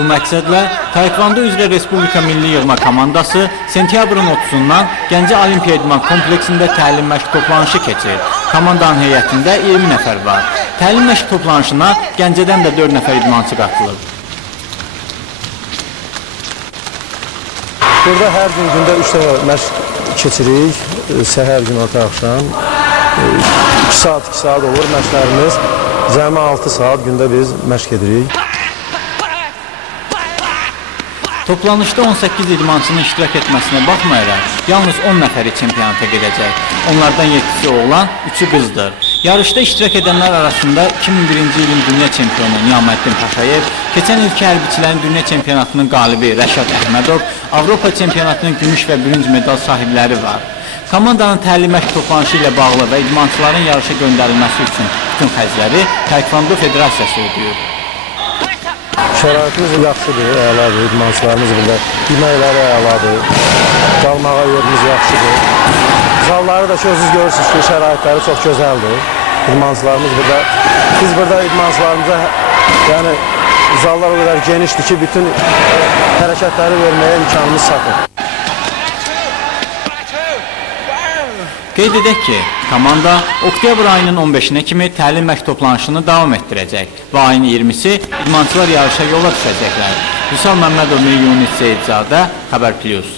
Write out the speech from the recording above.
Bu məqsədlə Taekvondo üzrə Respublika Milli Yığma komandası sentyabrın 30-dan Gəncə Olimpiya İdman kompleksində təlim məşq toplanışı keçir. Komandanın heyətində 20 nəfər var. Təlim məşq toplanışına Gəncədən də 4 nəfər idmançı qatılır. Burada hər gün gündə 3 dəfə məşq keçirik. Səhər gün, orta axşam. 2 saat olur məşqlərimiz. Cəmi 6 saat gündə biz məşq edirik. Toplanışda 18 idmançının iştirak etməsinə baxmayaraq, yalnız 10 nəfəri çempionata gedəcək. Onlardan 7-si oğlan, 3-ü qızdır. Yarışda iştirak edənlər arasında 2001-ci ilin dünya çempionu Niyaməddin Paşayev, keçən ilki hərbiçilərin dünya çempionatının qalibi Rəşad Əhmədov, Avropa çempionatının gümüş və bürünc medal sahibləri var. Komandanın təlim məşq toplanışı ilə bağlı və idmançıların yarışa göndərilməsi üçün bütün xərcləri Taekvondo Federasiyası ödəyir. Şəraitimiz yaxşıdır, əladır. İdmançılarımız burada yeməkləri əladır. Qalmağa yerimiz yaxşıdır. Zalları da özünüz görürsünüz ki, şəraitləri çox gözəldir. İdmançılarımız burada, biz burada idmançılarımıza, yəni zallar o qədər genişdir ki, bütün hərəkətləri verməyə imkanımız çatır. Qeyd edək ki, komanda oktyabr ayının 15-nə kimi təlim məşq toplanışını davam etdirəcək və ayın 20-si idmançılar yarışa yola düşəcəklər. Vüsal Məmmədov, Yunus Seyidzadə, Xəbər Plus.